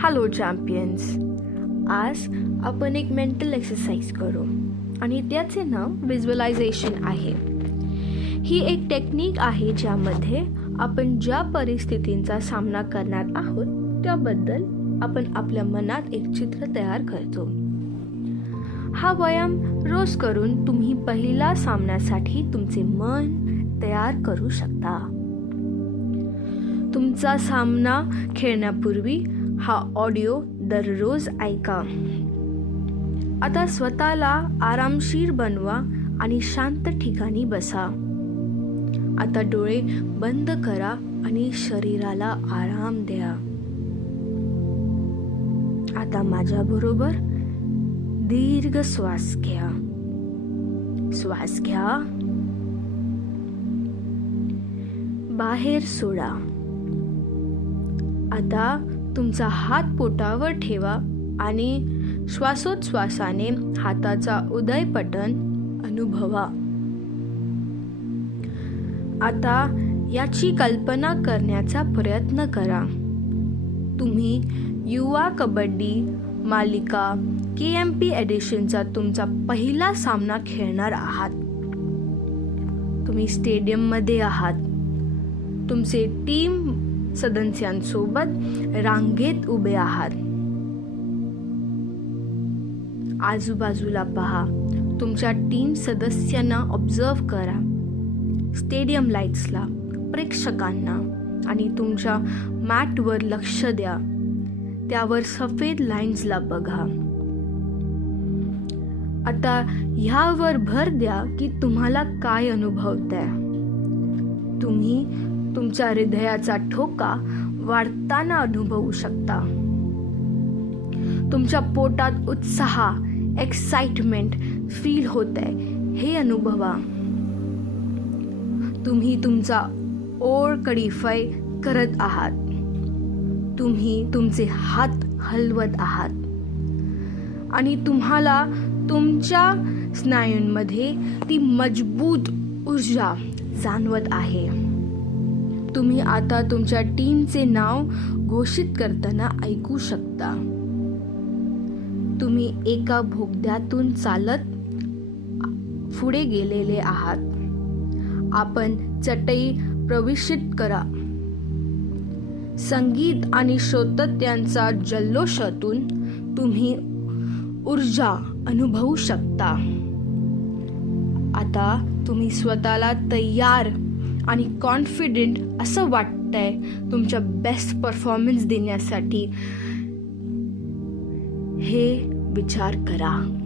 Hello champions. आज आपण एक मेंटल एक्सरसाइज करू आणि त्याचे नाव व्हिज्युअलायझेशन आहे. ही एक टेक्निक आहे ज्यामध्ये आपण ज्या परिस्थितींचा सामना करणार आहोत त्याबद्दल आपण आपल्या मनात एक चित्र तयार करतो. हा व्यायाम रोज करून तुम्ही पहिल्या सामन्यासाठी तुमचे मन तयार करू शकता. तुमचा सामना खेळण्यापूर्वी हा ऑडिओ दररोज ऐका. आता स्वतःला आरामशीर बनवा आणि शांत ठिकाणी बसा. आता डोळे बंद करा आणि शरीराला आराम द्या. आता माझ्याबरोबर दीर्घ श्वास घ्या. श्वास घ्या, बाहेर सोडा. आता तुमचा हात पोटावर ठेवा आणि श्वासोच्छ्वासाने हाताचा उदयपतन अनुभवा. आता याची कल्पना करण्याचा प्रयत्न करा. तुम्ही युवा कबड्डी मालिका KMP एडिशनचा तुमचा पहिला सामना खेळणार आहात. तुम्ही स्टेडियममध्ये आहात. तुमचे टीम सदस्यांसोबत रांगेत उभे आहात. आजूबाजूला पहा. तुमच्या टीम सदस्यांना ऑब्झर्व करा. स्टेडियम लाईट्सला, प्रेक्षकांना आणि तुमच्या मॅटवर लक्ष द्या. त्यावर सफेद लाईन्सला बघा. आता ह्यावर भर द्या की तुम्हाला काय अनुभवताय. तुम्ही तुमच्या हृदयाचा ठोका वाढताना अनुभवू शकता. तुमच्या पोटात उत्साह, एक्साइटमेंट फील होतंय हे अनुभवा. तुम्ही तुमचा ओळ कडीफय करत आहात. तुम्ही तुमचे हात हलवत आहात आणि तुम्हाला तुमच्या स्नायूंमध्ये ती मजबूत ऊर्जा जाणवत आहे. तुम्ही आता तुमच्या टीमचे नाव घोषित करताना ऐकू शकता. तुम्ही एका बोगद्यातून चालत पुढे गेलेले आहात. आपण चटई प्रविष्ट करा. संगीत आणि श्रोतत्यांचा जल्लोषातून तुम्ही ऊर्जा अनुभवू शकता. आता तुम्ही स्वतःला तयार आणि कॉन्फिडेंट असं वाटतंय तुमच्या बेस्ट परफॉर्मन्स देण्यासाठी. हे विचार करा.